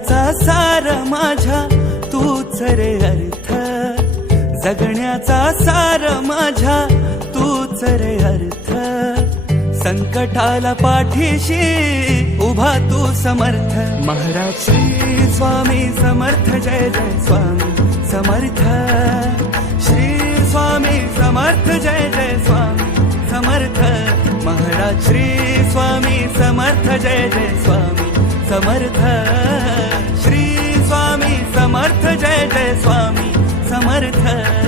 जगण्याचा सार माझ्या तूच रे अर्थ, जगण्याचा सार माझ्या तूच रे अर्थ. संकटाला पाठीशी उभा तू समर्थ. महाराज श्री स्वामी समर्थ, जय जय स्वामी समर्थ. श्री स्वामी समर्थ, जय जय स्वामी समर्थ. महाराज श्री स्वामी समर्थ, जय जय स्वामी समर्थ. श्री स्वामी समर्थ, जय जय स्वामी समर्थ.